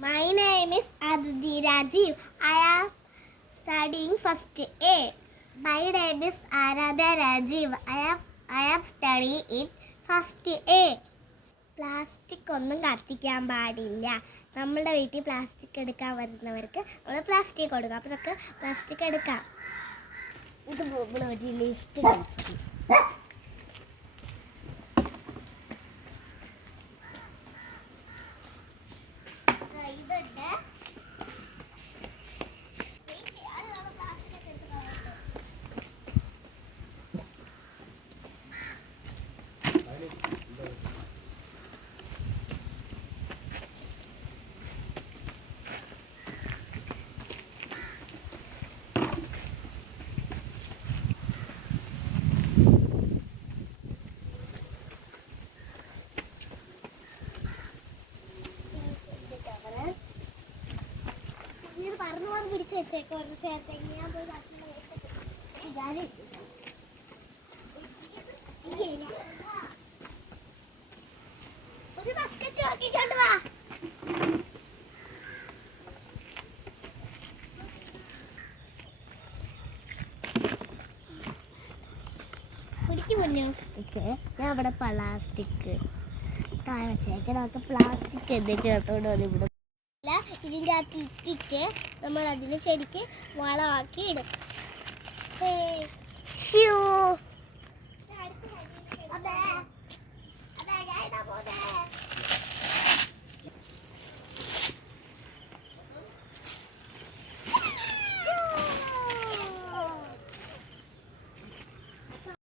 My name is Aditi Rajiv. I am studying first A. My name is Aradha Rajiv. I am studying in first A. Plastic ഒന്നും കത്തിക്കാൻ പാടില്ല. നമ്മളുടെ വീട്ടിൽ plastic എടുക്കാൻ വരുന്നവർക്ക് നമ്മൾ പ്ലാസ്റ്റിക് കൊടുക്കാം. അപ്പോൾ നമുക്ക് പ്ലാസ്റ്റിക് എടുക്കാം. ഇത് നമ്മൾ ഒരു ലിസ്റ്റ് കഴിച്ചു. പിടിച്ചു വെച്ചേക്കോ ചേർത്തേക്ക് ഞാൻ പോയി ഒരു ബസ്കറ്റ് നോക്കിക്കൊണ്ട് വാ. പിടിക്ക് മുന്നേ ഞാൻ ഇവിടെ പ്ലാസ്റ്റിക് താഴെ വെച്ചേക്ക്. നമുക്ക് പ്ലാസ്റ്റിക് എന്നിട്ട് എടുത്തോണ്ട് വന്ന് ഇവിടെ ഇതിൻ്റെ അകത്ത് ഇട്ടിട്ട് നമ്മൾ അതിന് ചെടിക്ക് വളമാക്കി ഇടും.